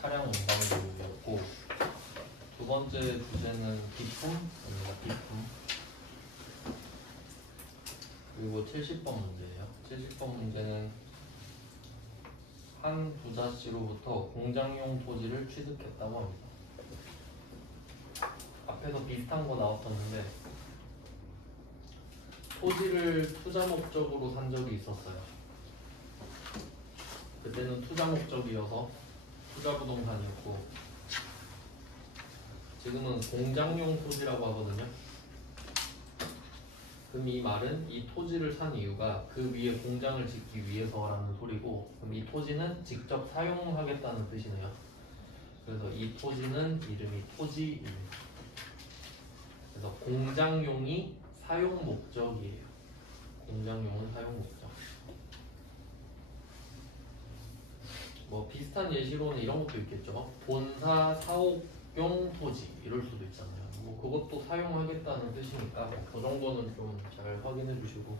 차량 운반료였고, 두 번째 주제는 비품입니다. 비품. 그리고 70번 문제예요. 70번 문제는 한 부자 씨로부터 공장용 토지를 취득했다고 합니다. 앞에서 비슷한 거 나왔었는데 토지를 투자 목적으로 산 적이 있었어요. 그때는 투자 목적이어서 투자 부동산이었고, 지금은 공장용 토지라고 하거든요. 그럼 이 말은 이 토지를 산 이유가 그 위에 공장을 짓기 위해서라는 소리고, 그럼 이 토지는 직접 사용하겠다는 뜻이네요. 그래서 이 토지는 이름이 토지입니다. 그래서 공장용이 사용 목적이에요. 공장용은 사용 목적. 뭐 비슷한 예시로는 이런 것도 있겠죠. 본사 사옥용 토지 이럴 수도 있잖아요. 뭐 그것도 사용하겠다는 뜻이니까 그 정도는 좀 잘 확인해 주시고.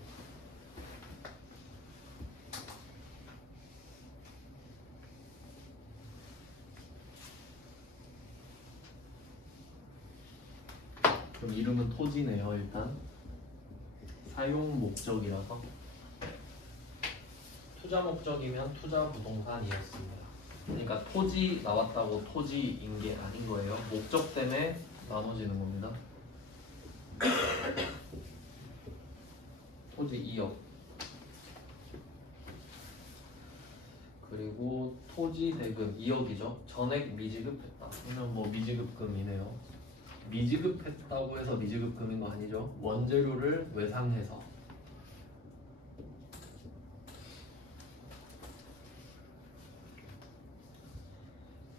그럼 이름은 토지네요. 일단 사용 목적이라서 투자 목적이면 투자 부동산이었습니다. 그러니까 토지 나왔다고 토지인 게 아닌 거예요. 목적 때문에 나눠지는 겁니다. 토지 2억. 그리고 토지 대금 2억이죠. 전액 미지급했다. 그러면 뭐 미지급금이네요. 미지급했다고 해서 미지급금인 거 아니죠. 원재료를 외상해서.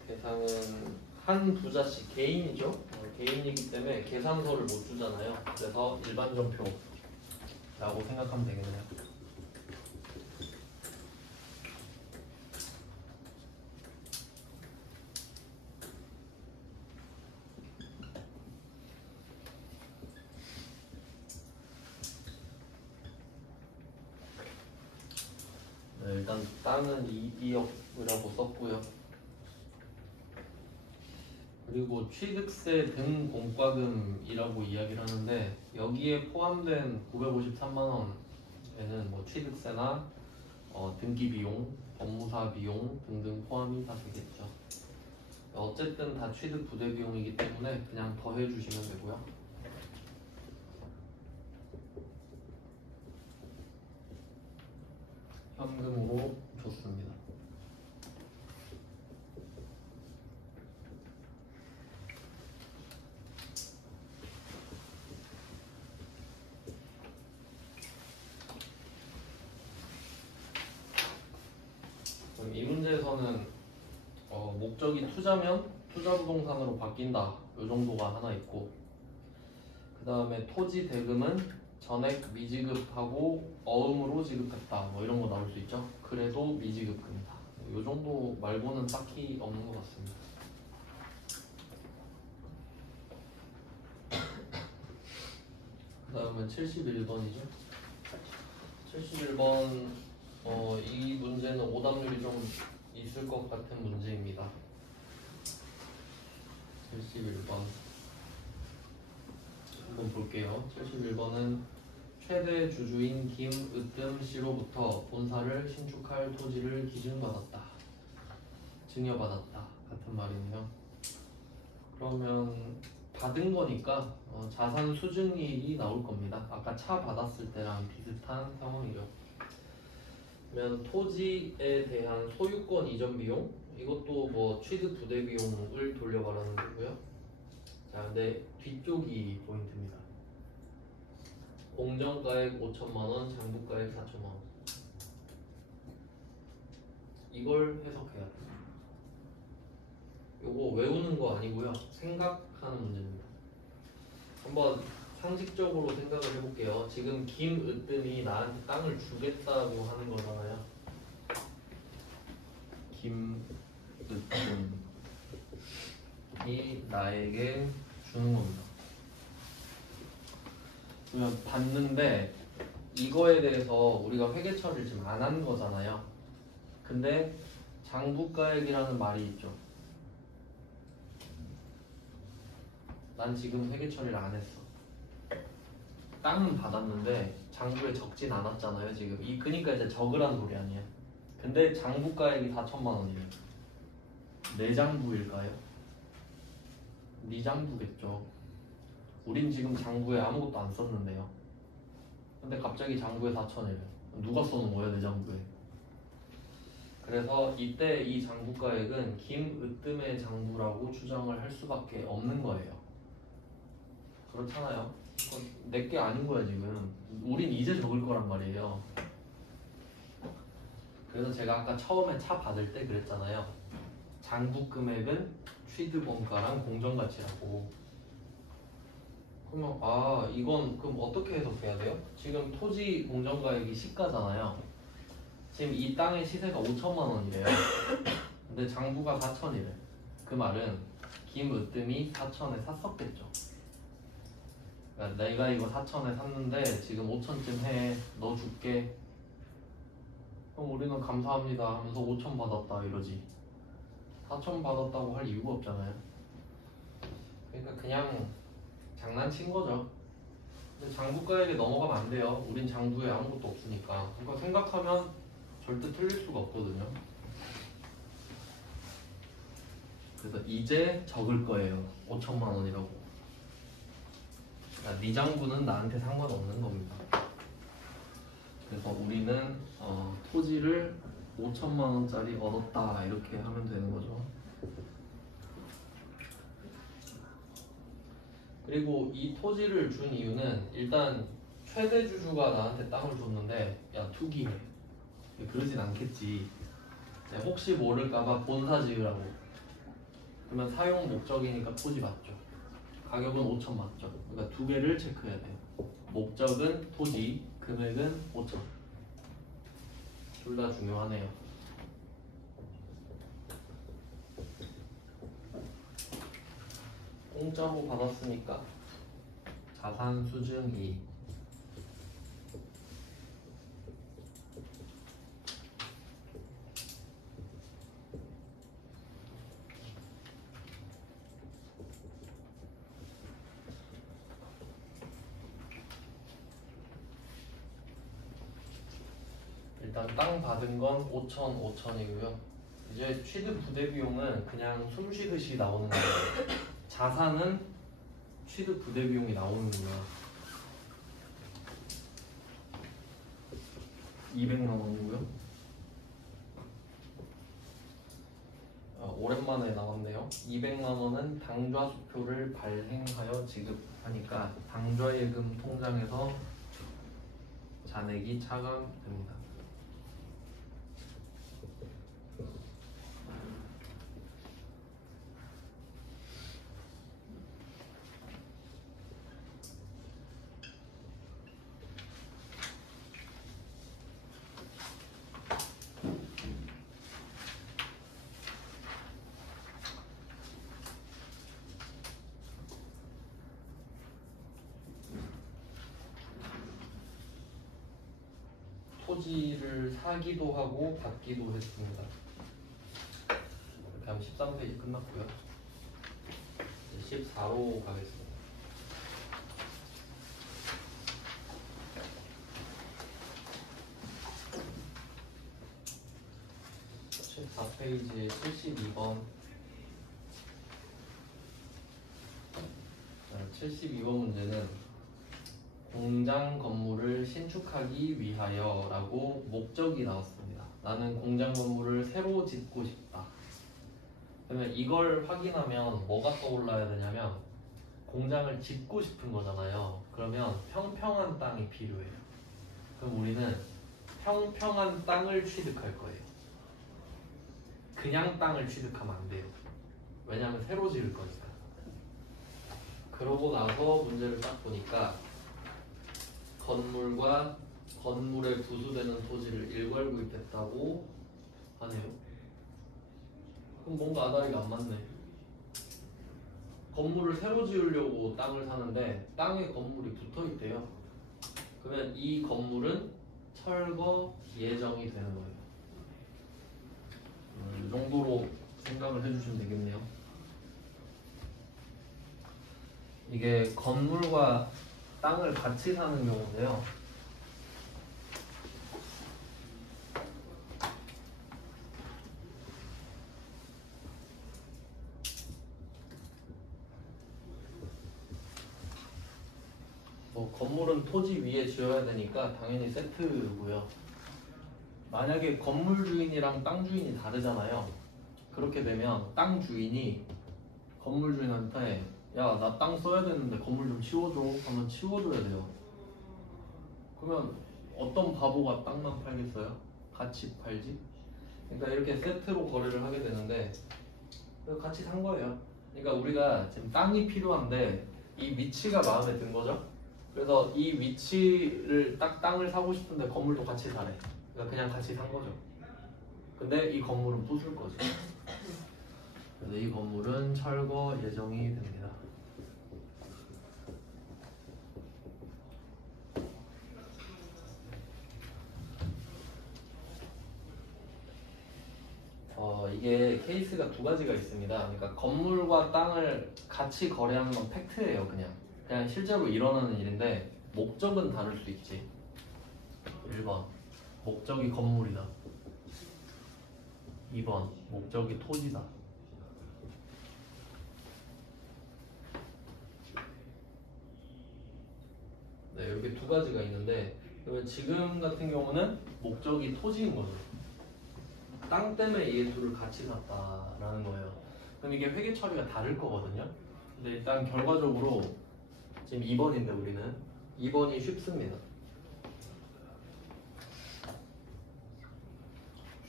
대상은 한 부자씩 개인이죠. 개인이기 때문에 계산서를 못 주잖아요. 그래서 일반전표라고 생각하면 되겠네요. 네, 일단 땅은 2억이라고 썼고요. 그리고 취득세 등 공과금이라고 이야기를 하는데, 여기에 포함된 953만 원에는 뭐 취득세나 등기 비용, 법무사 비용 등등 포함이 다 되겠죠. 어쨌든 다 취득 부대 비용이기 때문에 그냥 더해 주시면 되고요. 현금으로 줬습니다. 그럼 이 문제에서는 목적이 투자면 투자 부동산으로 바뀐다. 이 정도가 하나 있고, 그 다음에 토지 대금은 전액 미지급하고 어음으로 지급했다. 뭐 이런 거 나올 수 있죠. 그래도 미지급금이다. 이 정도 말고는 딱히 없는 것 같습니다. 그 다음은 71번이죠. 71번 이 문제는 오답률이 좀 있을 것 같은 문제입니다. 71번 한번 볼게요. 71번은 최대 주주인 김으뜸 씨로부터 본사를 신축할 토지를 기증받았다. 증여받았다. 같은 말이네요. 그러면 받은 거니까 자산 수증일이 나올 겁니다. 아까 차 받았을 때랑 비슷한 상황이죠. 그러면 토지에 대한 소유권 이전 비용, 이것도 뭐 취득 부대 비용을 돌려가라는 거고요. 자, 근데 뒤쪽이 포인트입니다. 공정가액 5천만 원, 장부가액 4천만 원. 이걸 해석해야 돼요. 요거 외우는 거 아니고요. 생각하는 문제입니다. 한번 상식적으로 생각을 해볼게요. 지금 김으뜸이 나한테 땅을 주겠다고 하는 거잖아요. 김으뜸이 나에게 주는 겁니다. 그러면 받는데 이거에 대해서 우리가 회계 처리를 지금 안 한 거잖아요. 근데 장부가액이라는 말이 있죠. 난 지금 회계 처리를 안 했어. 땅은 받았는데 장부에 적진 않았잖아요 지금. 그니까 이제 적으란 소리 아니야. 근데 장부가액이 4천만 원이에요. 내 장부일까요? 네 장부겠죠. 우린 지금 장부에 아무것도 안 썼는데요. 근데 갑자기 장부에 4천이래. 누가 써놓은 거야 내 장부에? 그래서 이때 이 장부가액은 김으뜸의 장부라고 추정을 할 수밖에 없는 거예요. 그렇잖아요. 내게 아닌 거야 지금. 우린 이제 적을 거란 말이에요. 그래서 제가 아까 처음에 차 받을 때 그랬잖아요. 장부 금액은 취득원가랑 공정가치라고. 그러면 이건 그럼 어떻게 해석해야 돼요? 지금 토지 공정가액이 시가잖아요. 지금 이 땅의 시세가 5천만 원이래요. 근데 장부가 4천이래. 그 말은 김으뜸이 4천에 샀었겠죠. 그러니까 내가 이거 4천에 샀는데 지금 5천쯤 해. 너 줄게. 그럼 우리는 감사합니다 하면서 5천 받았다 이러지. 4천 받았다고 할 이유가 없잖아요. 그러니까 그냥 장난친 거죠. 근데 장부가액에 넘어가면 안 돼요. 우린 장부에 아무것도 없으니까. 그러니까 생각하면 절대 틀릴 수가 없거든요. 그래서 이제 적을 거예요. 5천만 원이라고. 그러니까 네 장부는 나한테 상관없는 겁니다. 그래서 우리는 토지를 5천만 원짜리 얻었다 이렇게 하면 되는 거죠. 그리고 이 토지를 준 이유는 일단 최대 주주가 나한테 땅을 줬는데 야 투기해. 그러진 않겠지. 혹시 모를까봐 본사 지으라고. 그러면 사용 목적이니까 토지 맞죠. 가격은 5천 맞죠. 그러니까 두 개를 체크해야 돼요. 목적은 토지, 금액은 5천. 둘 다 중요하네요. 공짜로 받았으니까 자산 수증이. 일단 땅 받은 건 5천이고요. 이제 취득 부대 비용은 그냥 숨 쉬듯이 나오는 거예요. 자산은 취득 부대 비용이 나오는구나. 200만 원이고요. 오랜만에 나왔네요. 200만 원은 당좌수표를 발행하여 지급하니까 당좌예금 통장에서 잔액이 차감됩니다. 토지를 사기도 하고 받기도 했습니다. 이렇게 하면 13페이지 끝났고요. 이제 14로 가겠습니다. 14페이지 72번. 72번 문제는 공장 건물을 신축하기 위하여 라고 목적이 나왔습니다. 나는 공장 건물을 새로 짓고 싶다. 그러면 이걸 확인하면 뭐가 떠올라야 되냐면 공장을 짓고 싶은 거잖아요. 그러면 평평한 땅이 필요해요. 그럼 우리는 평평한 땅을 취득할 거예요. 그냥 땅을 취득하면 안 돼요. 왜냐하면 새로 지을 거니까. 그러고 나서 문제를 딱 보니까 건물과 건물에 부수되는 토지를 일괄 구입했다고 하네요. 그럼 뭔가 아다리가 안 맞네. 건물을 새로 지으려고 땅을 사는데 땅에 건물이 붙어 있대요. 그러면 이 건물은 철거 예정이 되는 거예요. 이 정도로 생각을 해주시면 되겠네요. 이게 건물과 땅을 같이 사는 경우인데요. 건물은 토지 위에 지어야 되니까 당연히 세트고요. 만약에 건물 주인이랑 땅 주인이 다르잖아요. 그렇게 되면 땅 주인이 건물 주인한테 야, 나 땅 써야 되는데 건물 좀 치워줘 하면 치워줘야 돼요. 그러면 어떤 바보가 땅만 팔겠어요? 같이 팔지? 그러니까 이렇게 세트로 거래를 하게 되는데 같이 산 거예요. 그러니까 우리가 지금 땅이 필요한데 이 위치가 마음에 든 거죠. 그래서 이 위치를 딱 땅을 사고 싶은데 건물도 같이 사래. 그러니까 그냥 같이 산 거죠. 근데 이 건물은 부술 거죠. 그래서 이 건물은 철거 예정이 됩니다. 이게 케이스가 두 가지가 있습니다. 그러니까 건물과 땅을 같이 거래하는 건 팩트예요. 그냥 실제로 일어나는 일인데 목적은 다를 수 있지. 1번 목적이 건물이다. 2번 목적이 토지다. 네, 이렇게 두 가지가 있는데 지금 같은 경우는 목적이 토지인 거죠. 땅 때문에 이 둘을 같이 샀다라는 거예요. 그럼 이게 회계 처리가 다를 거거든요. 근데 일단 결과적으로 지금 2번인데 우리는 2번이 쉽습니다.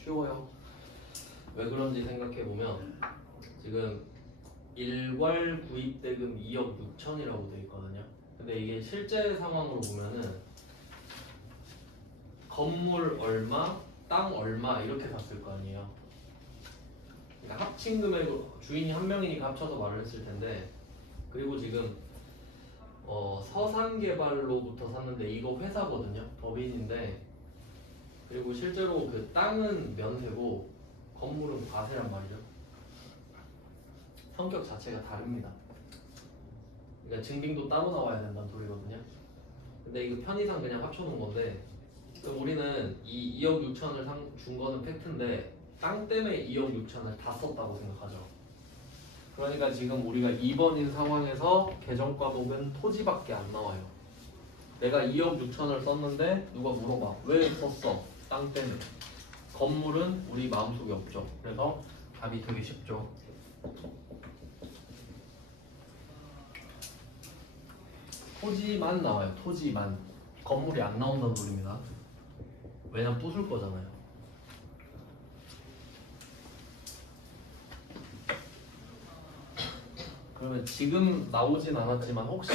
쉬워요. 왜 그런지 생각해보면 지금 일괄 구입대금 2억 6천이라고 되어 있거든요. 근데 이게 실제 상황으로 보면은 건물 얼마, 땅 얼마 이렇게 샀을 거 아니에요. 그러니까 합친 금액으로 주인이 한 명이니까 합쳐서 말을 했을 텐데, 그리고 지금 서산개발로부터 샀는데 이거 회사거든요. 법인인데, 그리고 실제로 그 땅은 면세고 건물은 과세란 말이죠. 성격 자체가 다릅니다. 그러니까 증빙도 따로 나와야 된다는 소리거든요. 근데 이거 편의상 그냥 합쳐놓은 건데, 그럼 우리는 이 2억 6천을 준 거는 팩트인데 땅 때문에 2억 6천을 다 썼다고 생각하죠. 그러니까 지금 우리가 2번인 상황에서 계정과목은 토지밖에 안 나와요. 내가 2억 6천을 썼는데 누가 물어봐. 왜 썼어? 땅 때문에. 건물은 우리 마음속에 없죠. 그래서 답이 되게 쉽죠. 토지만 나와요. 토지만. 건물이 안 나온다는 소리입니다. 왜냐면 부술 거잖아요. 그러면 지금 나오진 않았지만 혹시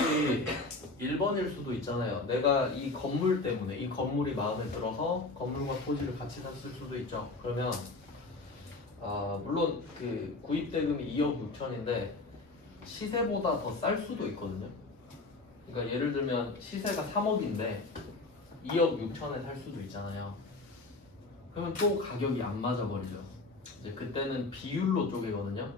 1번일 수도 있잖아요. 내가 이 건물 때문에 이 건물이 마음에 들어서 건물과 토지를 같이 샀을 수도 있죠. 그러면 물론 그 구입대금이 2억 6천인데 시세보다 더 쌀 수도 있거든요. 그러니까 예를 들면 시세가 3억인데 2억 6천에 살 수도 있잖아요. 그러면 또 가격이 안 맞아버리죠. 이제 그때는 비율로 쪼개거든요.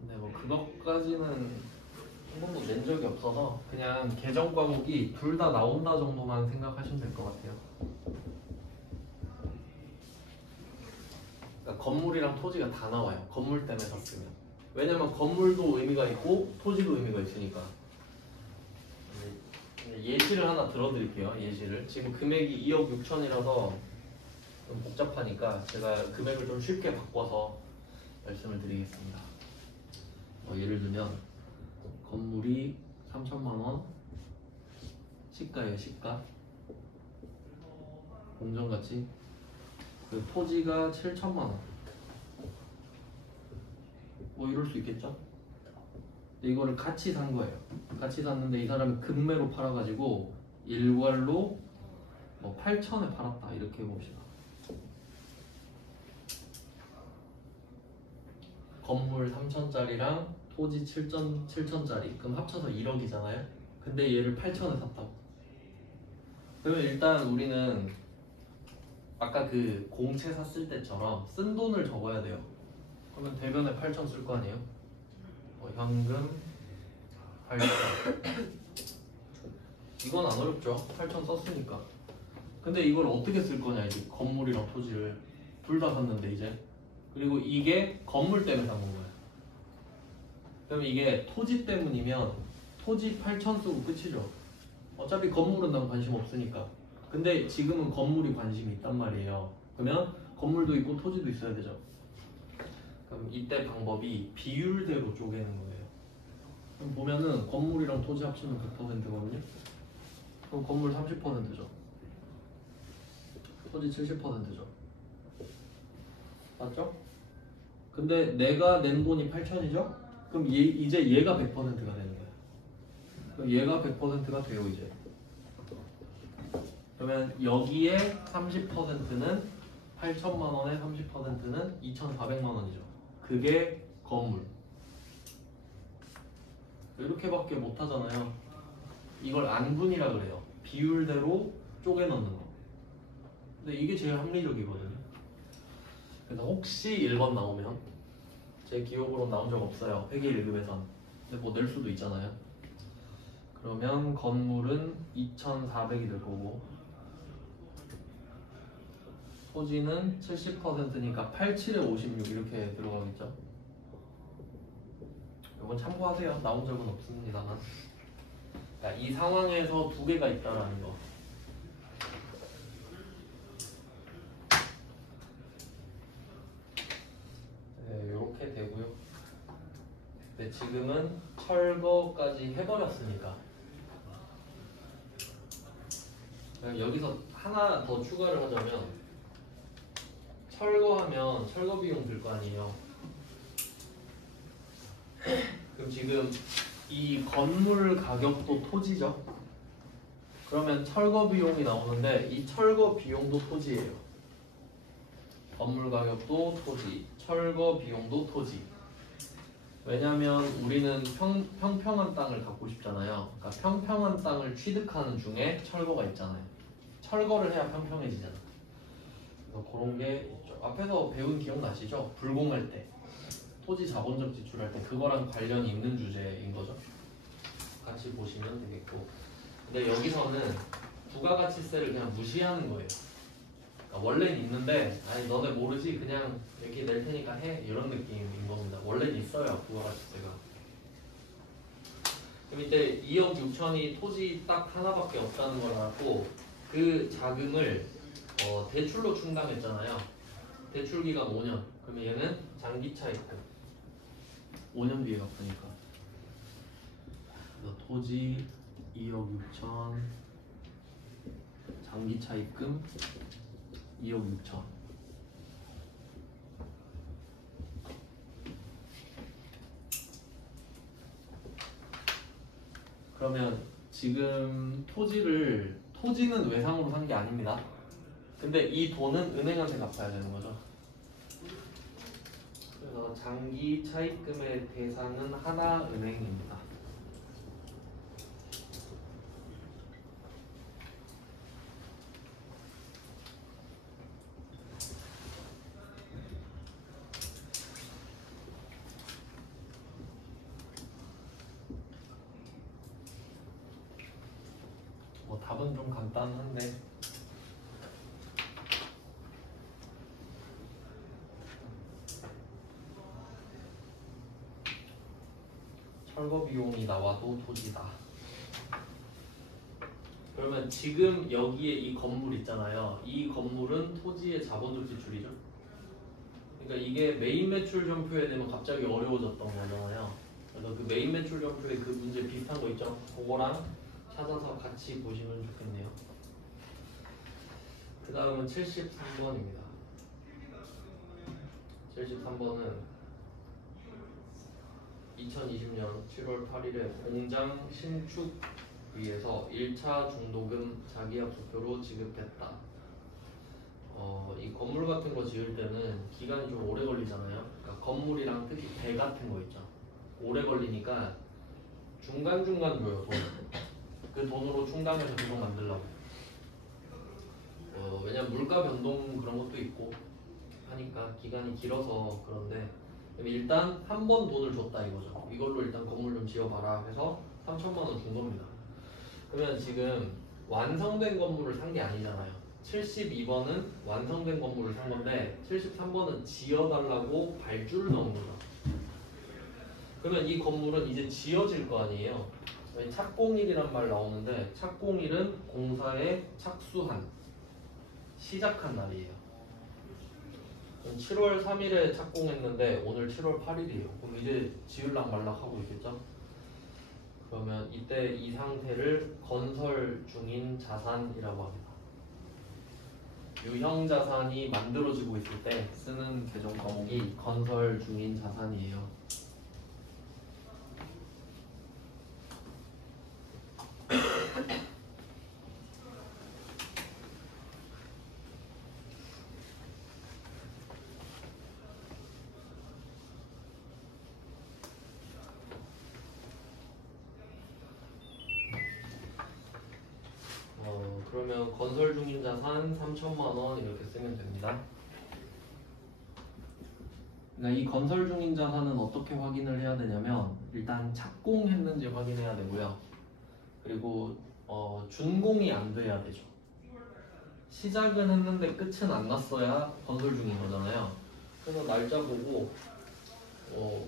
근데 뭐 그것까지는 한 번도 낸 적이 없어서 그냥 계정 과목이 둘 다 나온다 정도만 생각하시면 될 것 같아요. 그러니까 건물이랑 토지가 다 나와요. 건물 때문에 샀으면. 왜냐면 건물도 의미가 있고 토지도 의미가 있으니까. 예시를 하나 들어드릴게요. 예시를. 지금 금액이 2억 6천이라서 좀 복잡하니까 제가 금액을 좀 쉽게 바꿔서 말씀을 드리겠습니다. 예를 들면 건물이 3천만 원, 시가예요. 시가. 공정가치. 그 토지가 7천만 원. 뭐 이럴 수 있겠죠? 이거를 같이 산 거예요. 같이 샀는데 이 사람이 급매로 팔아가지고 일괄로 뭐 8천에 팔았다 이렇게 해봅시다. 건물 3천짜리랑 토지 7천짜리 그럼 합쳐서 1억이잖아요. 근데 얘를 8천에 샀다고. 그러면 일단 우리는 아까 그 공채 샀을 때처럼 쓴 돈을 적어야 돼요. 그러면 대변에 8천 쓸 거 아니에요? 현금 8천. 이건 안 어렵죠. 8천 썼으니까. 근데 이걸 어떻게 쓸 거냐 이제 건물이랑 토지를 둘 다 샀는데 이제 그리고 이게 건물 때문에 산 거야. 그럼 이게 토지 때문이면 토지 8천 쓰고 끝이죠. 어차피 건물은 난 관심 없으니까. 근데 지금은 건물이 관심이 있단 말이에요. 그러면 건물도 있고 토지도 있어야 되죠. 그럼 이때 방법이 비율대로 쪼개는 거예요. 그럼 보면은 건물이랑 토지 합치면 100%거든요. 그럼 건물 30%죠. 토지 70%죠. 맞죠? 근데 내가 낸 돈이 8천이죠? 그럼 이제 얘가 100%가 되는 거예요. 그럼 얘가 100%가 돼요 이제. 그러면 여기에 30%는 8천만 원에 30%는 2,400만 원이죠. 그게 건물. 이렇게밖에 못 하잖아요. 이걸 안분이라 그래요. 비율대로 쪼개 넣는 거. 근데 이게 제일 합리적이거든요. 그래서 혹시 1번 나오면 제 기억으로 나온 적 없어요. 회계 1급에선. 근데 뭐 낼 수도 있잖아요. 그러면 건물은 2,400이 될 거고 토지는 70%니까 87에 56 이렇게 들어가겠죠. 이건 참고하세요. 나온 적은 없습니다만. 그러니까 이 상황에서 두 개가 있다라는 거. 네, 이렇게 되고요. 근데 지금은 철거까지 해버렸으니까 여기서 하나 더 추가를 하자면 철거하면 철거 비용 들 거 아니에요. 그럼 지금 이 건물 가격도 토지죠. 그러면 철거 비용이 나오는데 이 철거 비용도 토지예요. 건물 가격도 토지, 철거 비용도 토지. 왜냐면 우리는 평평한 땅을 갖고 싶잖아요. 그러니까 평평한 땅을 취득하는 중에 철거가 있잖아요. 철거를 해야 평평해지잖아. 그래서 그런 게 있죠. 앞에서 배운 기억나시죠? 불공할 때 토지 자본적 지출할 때 그거랑 관련이 있는 주제인 거죠. 같이 보시면 되겠고. 근데 여기서는 부가가치세를 그냥 무시하는 거예요. 그러니까 원래는 있는데 아니 너네 모르지 그냥 여기 낼 테니까 해 이런 느낌인 겁니다. 원래는 있어요 부가가치세가. 그럼 이때 2억 6천이 토지 딱 하나밖에 없다는 걸 알았고 그 자금을 대출로 충당했잖아요. 대출 기간 5년. 그러면 얘는 장기차 있고 5년 뒤에 갚으니까. 그래서 토지 2억 6천 장기차 입금 2억 6천. 그러면 지금 토지는 외상으로 산 게 아닙니다. 근데 이 돈은 은행한테 갚아야 되는 거죠. 그래서 장기 차입금의 대상은 하나은행입니다. 뭐 답은 좀 간단한데 철거 비용이 나와도 토지다. 그러면 지금 여기에 이 건물 있잖아요. 이 건물은 토지의 자본적 지출이죠. 그러니까 이게 메인 매출 점표에 되면 갑자기 어려워졌던 거잖아요. 그래서 그 메인 매출 점표에 그 문제 비슷한 거 있죠. 그거랑 찾아서 같이 보시면 좋겠네요. 그 다음은 73번입니다. 73번은 2020년 7월 8일에 공장 신축 위해서 1차 중도금 자기약속표로 지급했다. 이 건물 같은 거 지을 때는 기간이 좀 오래 걸리잖아요. 그러니까 건물이랑 특히 배 같은 거 있죠. 오래 걸리니까 중간중간 줘요, 돈. 그 돈으로 충당해서 계속 만들려고. 왜냐면 물가 변동 그런 것도 있고 하니까 기간이 길어서 그런데 일단 한 번 돈을 줬다 이거죠. 이걸로 일단 건물 좀 지어봐라 해서 3천만 원 준 겁니다. 그러면 지금 완성된 건물을 산 게 아니잖아요. 72번은 완성된 건물을 산 건데 73번은 지어달라고 발주를 넣은 거죠. 그러면 이 건물은 이제 지어질 거 아니에요. 착공일이란 말 나오는데 착공일은 공사에 착수한, 시작한 날이에요. 7월 3일에 착공했는데 오늘 7월 8일이에요. 그럼 이제 지을락 말락 하고 있겠죠? 그러면 이때 이 상태를 건설 중인 자산이라고 합니다. 유형 자산이 만들어지고 있을 때 쓰는 개정 과목이 건설 중인 자산이에요. 그러면 건설 중인 자산 3천만 원 이렇게 쓰면 됩니다. 그러니까 이 건설 중인 자산은 어떻게 확인을 해야 되냐면 일단 착공했는지 확인해야 되고요. 그리고 준공이 안 돼야 되죠. 시작은 했는데 끝은 안 났어야 건설 중인 거잖아요. 그래서 날짜 보고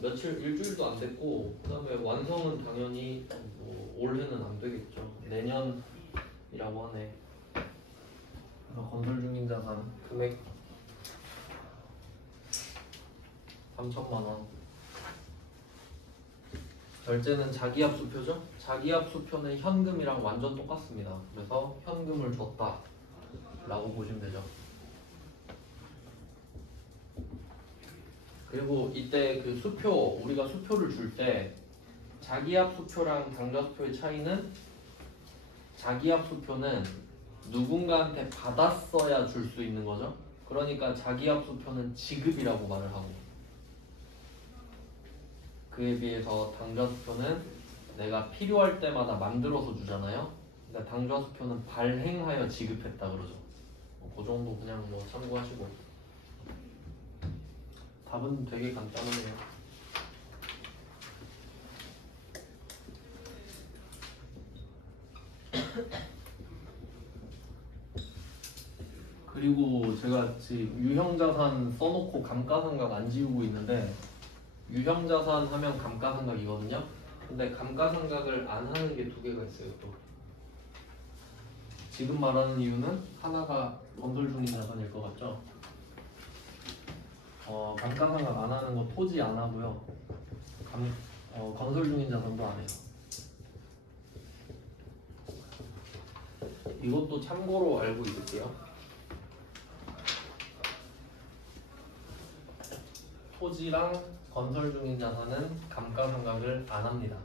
며칠, 일주일도 안 됐고 그 다음에 완성은 당연히 올해는 안 되겠죠. 내년이라고 하네. 그래서 건설 중인 자산 금액 3천만 원. 결제는 자기압수표죠? 자기압수표는 현금이랑 완전 똑같습니다. 그래서 현금을 줬다 라고 보시면 되죠. 그리고 이때 그 수표, 우리가 수표를 줄 때 자기압수표랑 당좌수표의 차이는 자기압수표는 누군가한테 받았어야 줄 수 있는 거죠. 그러니까 자기압수표는 지급이라고 말을 하고, 그에 비해서 당좌수표는 내가 필요할 때마다 만들어서 주잖아요. 그러니까 당좌수표는 발행하여 지급했다 그러죠. 그 정도 그냥 참고하시고. 답은 되게 간단하네요. 그리고 제가 지금 유형자산 써놓고 감가상각 안 지우고 있는데, 유형자산 하면 감가상각이거든요. 근데 감가상각을 안 하는 게 두 개가 있어요. 또 지금 말하는 이유는 하나가 건설 중인 자산일 것 같죠? 감가상각 안 하는 거 토지 안 하고요. 건설 중인 자산도 안 해요. 이것도 참고로 알고 있을게요. 토지랑 건설 중인 자산은 감가상각을 안 합니다.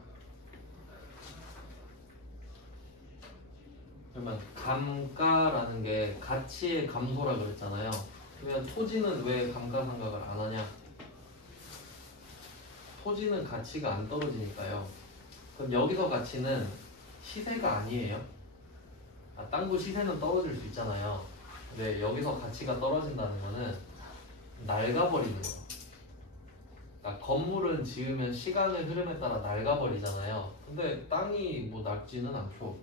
그러면 감가라는 게 가치의 감소라 그랬잖아요. 그러면 토지는 왜 감가상각을 안 하냐? 토지는 가치가 안 떨어지니까요. 그럼 여기서 가치는 시세가 아니에요. 딴 곳 시세는 떨어질 수 있잖아요. 근데 여기서 가치가 떨어진다는 거는 낡아버리는 거예요. 그러니까 건물은 지으면 시간의 흐름에 따라 낡아버리잖아요. 근데 땅이 낡지는 않죠.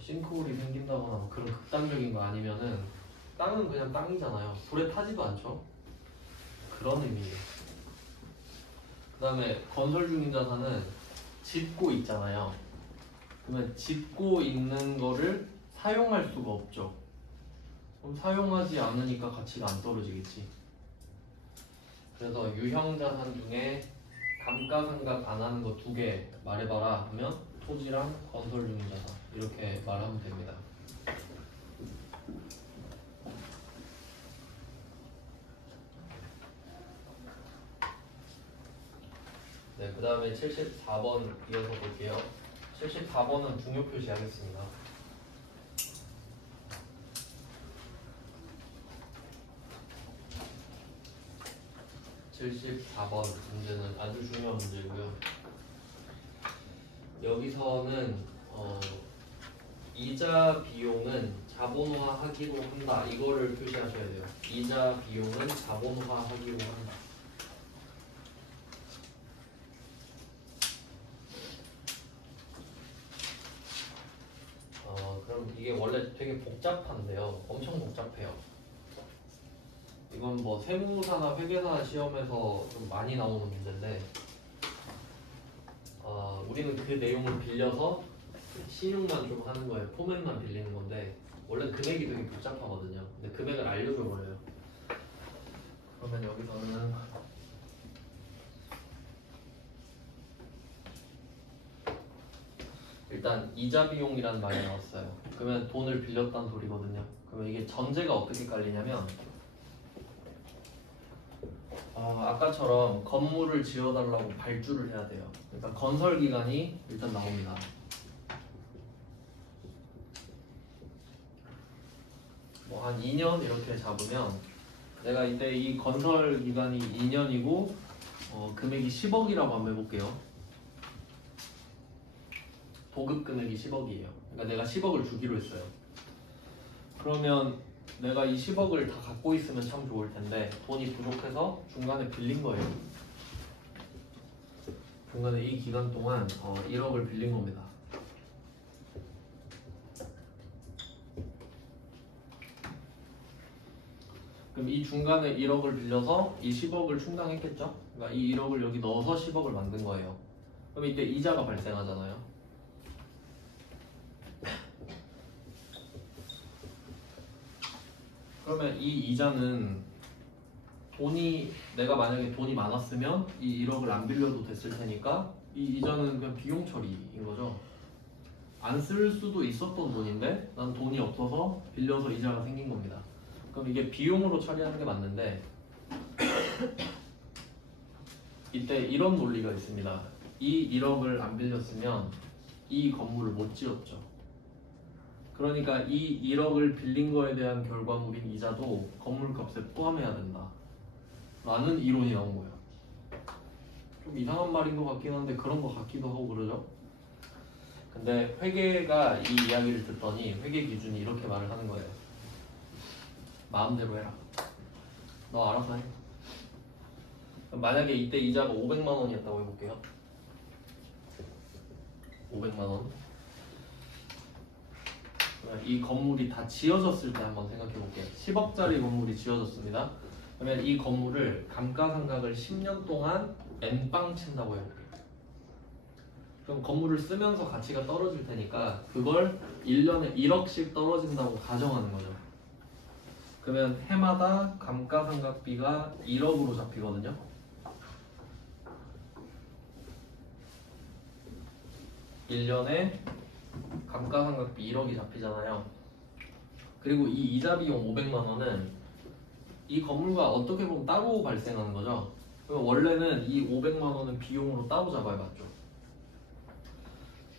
싱크홀이 생긴다거나 그런 극단적인 거 아니면은 땅은 그냥 땅이잖아요. 불에 타지도 않죠. 그런 의미예요. 그 다음에 건설 중인 자산은 짓고 있잖아요. 그러면 짓고 있는 거를 사용할 수가 없죠. 그럼 사용하지 않으니까 가치가 안 떨어지겠지. 그래서 유형자산 중에 감가상각 안 하는 거 두 개 말해봐라 하면 토지랑 건설 중인 자산 이렇게 말하면 됩니다. 네, 그 다음에 74번 이어서 볼게요. 74번은 중요 표시하겠습니다. 74번 문제는 아주 중요한 문제고요. 여기서는 이자 비용은 자본화하기로 한다. 이거를 표시하셔야 돼요. 이자 비용은 자본화하기로 한다. 복잡한데요. 엄청 복잡해요. 이건 뭐 세무사나 회계사 시험에서 좀 많이 나오는 문제인데 우리는 그 내용을 빌려서 신용만 좀 하는 거예요. 포맷만 빌리는 건데 원래 금액이 되게 복잡하거든요. 근데 금액을 알려줘 버려요. 그러면 여기서는 일단 이자 비용이라는 말이 나왔어요. 그러면 돈을 빌렸다는 소리거든요. 그러면 이게 전제가 어떻게 깔리냐면 아까처럼 건물을 지어달라고 발주를 해야 돼요. 그러니까 건설 기간이 일단 나옵니다. 뭐 한 2년 이렇게 잡으면 내가 이때 이 건설 기간이 2년이고 금액이 10억이라고 한번 해볼게요. 보급 금액이 10억이에요. 그러니까 내가 10억을 주기로 했어요. 그러면 내가 이 10억을 다 갖고 있으면 참 좋을 텐데 돈이 부족해서 중간에 빌린 거예요. 중간에 이 기간 동안 1억을 빌린 겁니다. 그럼 이 중간에 1억을 빌려서 이 10억을 충당했겠죠? 그러니까 이 1억을 여기 넣어서 10억을 만든 거예요. 그럼 이때 이자가 발생하잖아요. 그러면 이 이자는 내가 만약에 돈이 많았으면 이 1억을 안 빌려도 됐을 테니까 이 이자는 그냥 비용 처리인 거죠. 안 쓸 수도 있었던 돈인데 난 돈이 없어서 빌려서 이자가 생긴 겁니다. 그럼 이게 비용으로 처리하는 게 맞는데 이때 이런 논리가 있습니다. 이 1억을 안 빌렸으면 이 건물을 못 지었죠. 그러니까 이 1억을 빌린 거에 대한 결과물인 이자도 건물값에 포함해야 된다 라는 이론이 나온 거예요. 좀 이상한 말인 것 같긴 한데 그런 것 같기도 하고 그러죠. 근데 회계가 이 이야기를 듣더니 회계 기준이 이렇게 말을 하는 거예요. 마음대로 해라. 너 알아서 해. 만약에 이때 이자가 500만 원이었다고 해볼게요. 500만 원. 이 건물이 다 지어졌을 때 한번 생각해 볼게요. 10억짜리 건물이 지어졌습니다. 그러면 이 건물을 감가상각을 10년 동안 N빵 친다고 해볼게요. 그럼 건물을 쓰면서 가치가 떨어질 테니까 그걸 1년에 1억씩 떨어진다고 가정하는 거죠. 그러면 해마다 감가상각비가 1억으로 잡히거든요. (1년에) 감가상각비 1억이 잡히잖아요. 그리고 이 이자 비용 500만 원은 이 건물과 어떻게 보면 따로 발생하는 거죠. 그럼 원래는 이 500만 원은 비용으로 따로 잡아야 맞죠.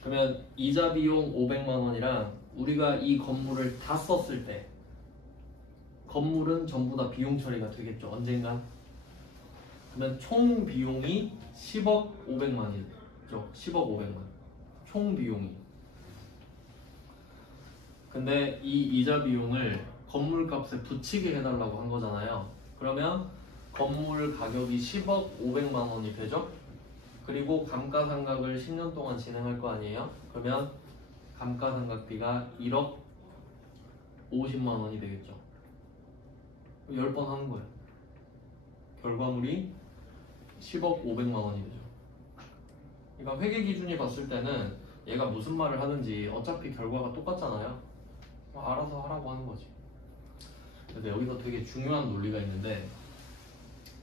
그러면 이자 비용 500만 원이랑 우리가 이 건물을 다 썼을 때 건물은 전부 다 비용 처리가 되겠죠. 언젠간. 그러면 총 비용이 10억 500만이죠. 10억 500만. 총 비용이. 근데 이 이자 비용을 건물값에 붙이게 해달라고 한 거잖아요. 그러면 건물 가격이 10억 500만 원이 되죠. 그리고 감가상각을 10년 동안 진행할 거 아니에요. 그러면 감가상각비가 1억 50만 원이 되겠죠. 10번 하는 거예요. 결과물이 10억 500만 원이 되죠. 그러니까 회계 기준이 봤을 때는 얘가 무슨 말을 하는지 어차피 결과가 똑같잖아요. 알아서 하라고 하는 거지. 근데 여기서 되게 중요한 논리가 있는데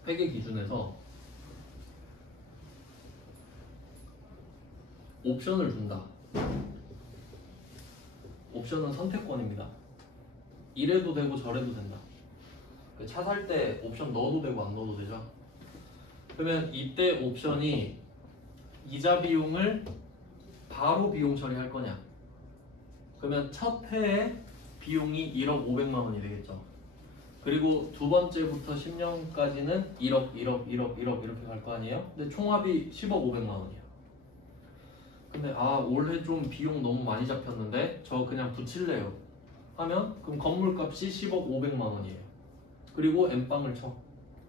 회계 기준에서 옵션을 준다. 옵션은 선택권입니다. 이래도 되고 저래도 된다. 차 살 때 옵션 넣어도 되고 안 넣어도 되죠. 그러면 이때 옵션이 이자 비용을 바로 비용 처리할 거냐. 그러면 첫 해에 비용이 1억 500만 원이 되겠죠. 그리고 두 번째부터 10년까지는 1억 이렇게 갈 거 아니에요? 근데 총합이 10억 500만 원이에요. 근데 올해 좀 비용 너무 많이 잡혔는데 저 그냥 붙일래요 하면 그럼 건물값이 10억 500만 원이에요. 그리고 N빵을 쳐.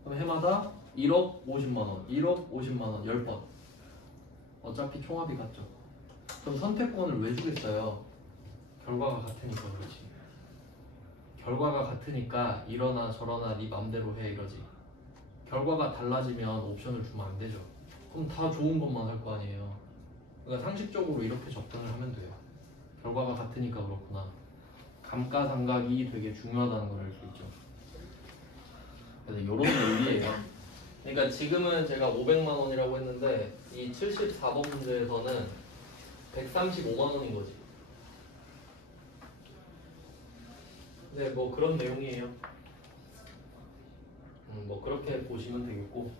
그럼 해마다 1억 50만 원, 1억 50만 원 10번. 어차피 총합이 같죠. 그럼 선택권을 왜 주겠어요? 결과가 같으니까 그렇지. 결과가 같으니까 이러나 저러나 네 맘대로 해 이러지. 결과가 달라지면 옵션을 주면 안 되죠. 그럼 다 좋은 것만 할 거 아니에요. 그러니까 상식적으로 이렇게 접근을 하면 돼요. 결과가 같으니까 그렇구나. 감가상각이 되게 중요하다는 걸 알 수 있죠. 그래서 이런 논리예요. 그러니까 지금은 제가 500만 원이라고 했는데 이 74번 문제에서는 135만 원인 거지. 네, 뭐 그런 내용이에요. 뭐 그렇게 보시면 되겠고.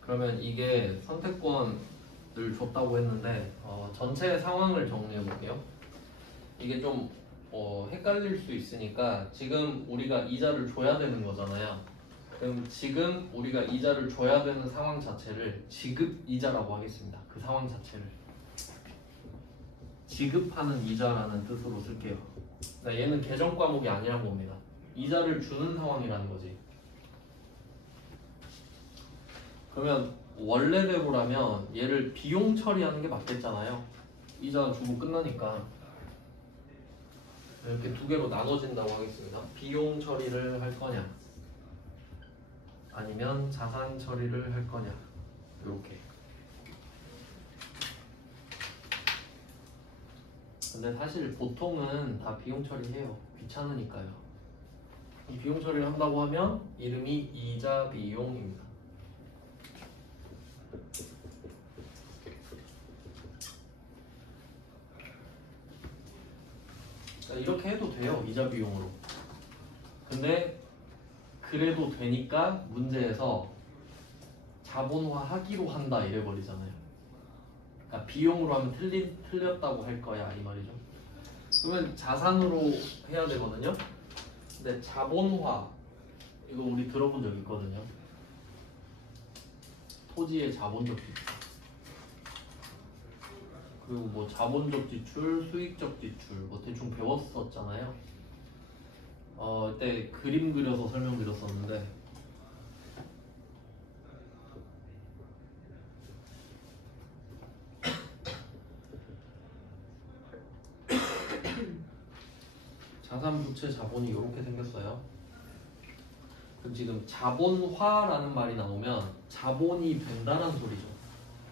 그러면 이게 선택권을 줬다고 했는데 전체 상황을 정리해 볼게요. 이게 좀 헷갈릴 수 있으니까 지금 우리가 이자를 줘야 되는 거잖아요. 그럼 지금 우리가 이자를 줘야 되는 상황 자체를 지급 이자라고 하겠습니다. 그 상황 자체를 지급하는 이자라는 뜻으로 쓸게요. 그러니까 얘는 계정 과목이 아니라고 봅니다. 이자를 주는 상황이라는 거지. 그러면 원래대로라면 얘를 비용 처리하는 게 맞겠잖아요. 이자 주고 끝나니까. 이렇게 두 개로 나눠진다고 하겠습니다. 비용 처리를 할 거냐 아니면 자산 처리를 할 거냐, 이렇게. 근데 사실 보통은 다 비용 처리해요. 귀찮으니까요. 이 비용 처리를 한다고 하면 이름이 이자 비용입니다. 이렇게 해도 돼요. 이자 비용으로. 근데 그래도 되니까 문제에서 자본화하기로 한다 이래 버리잖아요. 그러니까 비용으로 하면 틀렸다고 할 거야 이 말이죠. 그러면 자산으로 해야 되거든요. 근데 자본화 이거 우리 들어본 적 있거든요. 토지의 자본적 지출, 그리고 뭐 자본적 지출, 수익적 지출 뭐 대충 배웠었잖아요. 이때 그림 그려서 설명드렸었는데 자산, 부채, 자본이 이렇게 생겼어요. 그럼 지금 자본화라는 말이 나오면 자본이 된다는 소리죠.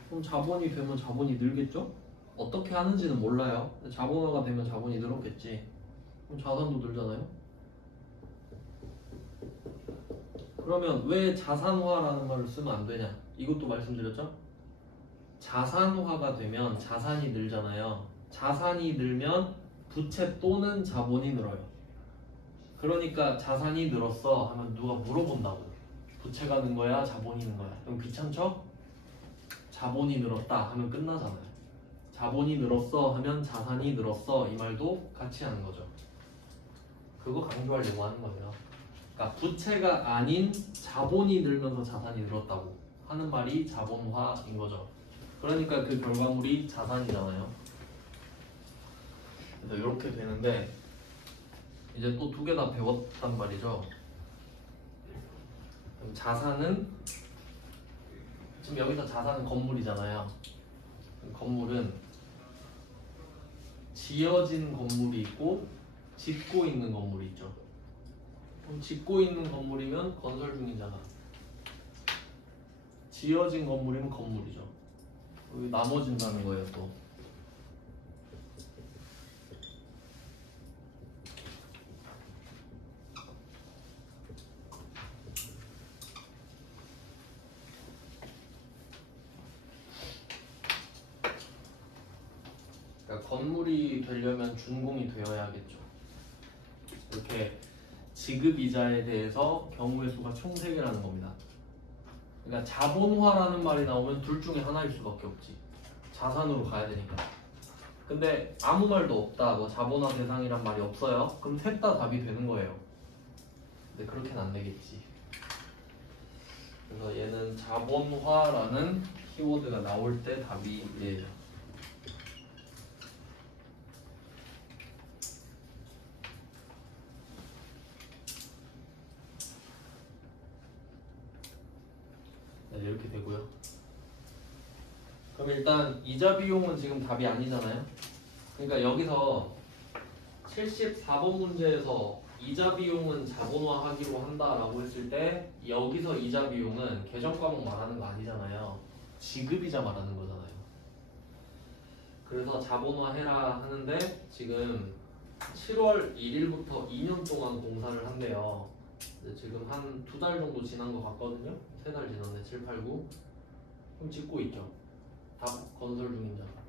그럼 자본이 되면 자본이 늘겠죠? 어떻게 하는지는 몰라요. 근데 자본화가 되면 자본이 늘었겠지. 그럼 자산도 늘잖아요. 그러면 왜 자산화라는 말을 쓰면 안 되냐? 이것도 말씀드렸죠? 자산화가 되면 자산이 늘잖아요. 자산이 늘면 부채 또는 자본이 늘어요. 그러니까 자산이 늘었어 하면 누가 물어본다고. 부채가 는 거야? 자본이 는 거야? 그럼 귀찮죠? 자본이 늘었다 하면 끝나잖아요. 자본이 늘었어 하면 자산이 늘었어 이 말도 같이 하는 거죠. 그거 강조하려고 하는 거예요. 그러니까 부채가 아닌 자본이 늘면서 자산이 늘었다고 하는 말이 자본화인 거죠. 그러니까 그 결과물이 자산이잖아요. 그래서 이렇게 되는데 이제 또 두 개 다 배웠단 말이죠. 그럼 자산은 지금 여기서 자산은 건물이잖아요. 건물은 지어진 건물이 있고 짓고 있는 건물이 있죠. 그럼 짓고 있는 건물이면 건설 중이잖아. 지어진 건물이면 건물이죠. 여기 나머진다는 거예요 또. 그러니까 건물이 되려면 준공이 되어야겠죠. 이렇게 지급이자에 대해서 경우의 수가 총 3개라는 겁니다. 그러니까 자본화라는 말이 나오면 둘 중에 하나일 수밖에 없지. 자산으로 가야 되니까. 근데 아무 말도 없다, 뭐 자본화 대상이란 말이 없어요. 그럼 셋 다 답이 되는 거예요. 근데 그렇게는 안 되겠지. 그래서 얘는 자본화라는 키워드가 나올 때 답이 얘예요. 네, 이렇게 되고요. 그럼 일단 이자 비용은 지금 답이 아니잖아요. 그러니까 여기서 74번 문제에서 이자 비용은 자본화하기로 한다라고 했을 때 여기서 이자 비용은 계정 과목 말하는 거 아니잖아요. 지급이자 말하는 거잖아요. 그래서 자본화해라 하는데 지금 7월 1일부터 2년 동안 공사를 한대요. 지금 한 2달 정도 지난 것 같거든요. 3달 지났네. 7, 8, 9. 그럼 짓고 있죠. 다 건설 중인 자산.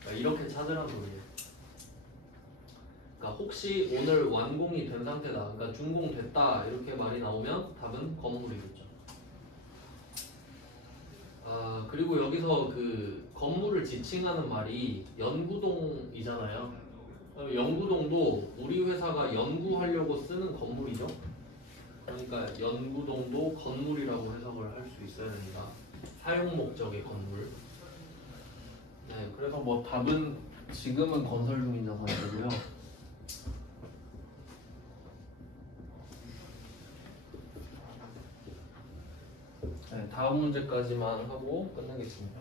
그러니까 이렇게 찾으란 소리예요. 그러니까 혹시 오늘 완공이 된 상태다, 그러니까 준공됐다 이렇게 말이 나오면 답은 건물이겠죠. 아 그리고 여기서 그 건물을 지칭하는 말이 연구동이잖아요. 연구동도 우리 회사가 연구하려고 쓰는 건물이죠. 그러니까 연구동도 건물이라고 해석을 할 수 있어야 됩니다. 사용 목적의 건물. 네, 그래서 뭐 답은 지금은 건설 중인 자산이고요. 네, 다음 문제까지만 하고 끝내겠습니다.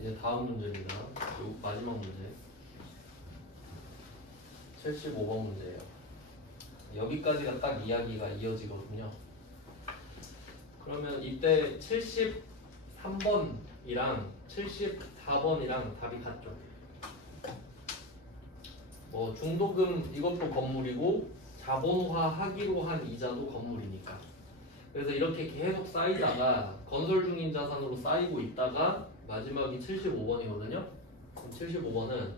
이제 다음 문제입니다. 마지막 문제. 75번 문제예요. 여기까지가 딱 이야기가 이어지거든요. 그러면 이때 73번이랑 74번이랑 답이 같죠. 뭐 중도금 이것도 건물이고 자본화하기로 한 이자도 건물이니까. 그래서 이렇게 계속 쌓이다가 건설 중인 자산으로 쌓이고 있다가 마지막이 75번이거든요. 75번은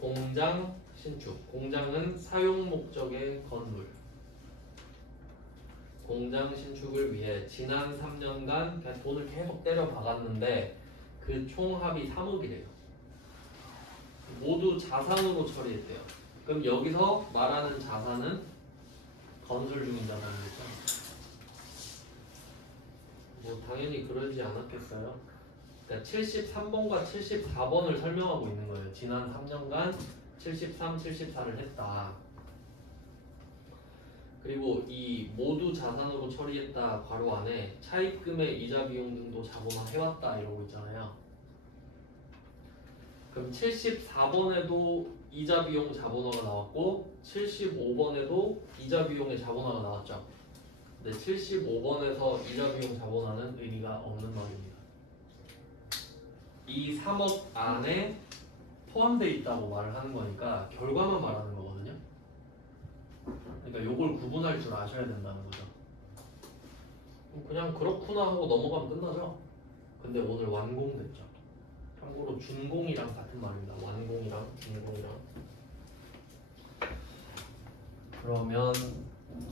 공장 신축. 공장은 사용 목적의 건물. 공장 신축을 위해 지난 3년간 그냥 돈을 계속 때려 박았는데 그 총합이 3억이래요. 모두 자산으로 처리했대요. 그럼 여기서 말하는 자산은 건설 중인 자산이겠죠. 뭐 당연히 그러지 않았겠어요. 그러니까 73번과 74번을 설명하고 있는 거예요. 지난 3년간 73, 74를 했다. 그리고 이 모두 자산으로 처리했다 괄호 안에 차입금의 이자 비용 등도 자본화해왔다 이러고 있잖아요. 그럼 74번에도 이자 비용 자본화가 나왔고 75번에도 이자 비용의 자본화가 나왔죠. 근데 75번에서 이자 비용 자본화는 의미가 없는 말입니다. 이 3억 안에 포함되어 있다고 말을 하는 거니까 결과만 말하는 거거든요. 그러니까 요걸 구분할 줄 아셔야 된다는 거죠. 그냥 그렇구나 하고 넘어가면 끝나죠. 근데 오늘 완공됐죠. 참고로 준공이랑 같은 말입니다. 완공이랑 준공이랑. 그러면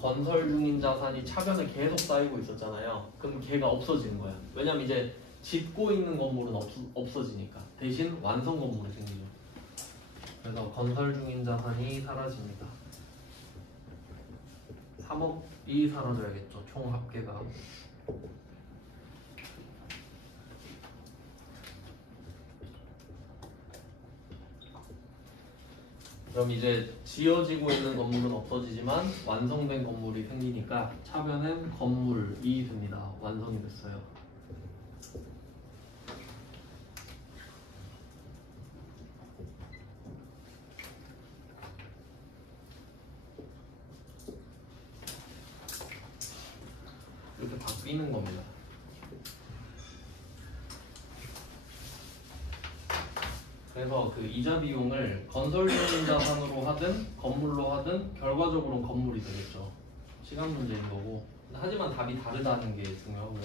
건설 중인 자산이 차변에 계속 쌓이고 있었잖아요. 그럼 걔가 없어지는 거야. 왜냐면 이제 짓고 있는 건물은 없어지니까 대신 완성 건물이 생기죠. 그래서 건설 중인 자산이 사라집니다. 3억이 사라져야겠죠. 총 합계가. 그럼 이제 지어지고 있는 건물은 없어지지만 완성된 건물이 생기니까 차변엔 건물이 됩니다. 완성이 됐어요. 이렇게 바뀌는 겁니다. 그래서 그 이자 비용을 건설 중인 자산으로 하든 건물로 하든 결과적으로는 건물이 되겠죠. 시간 문제인 거고. 하지만 답이 다르다는 게 중요하고요.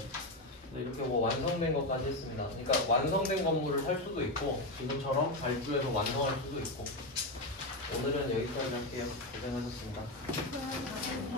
이렇게 뭐 완성된 것까지 했습니다. 그러니까 완성된 건물을 살 수도 있고 지금처럼 발주해서 완성할 수도 있고 오늘은 여기까지 할게요. 고생하셨습니다. 네.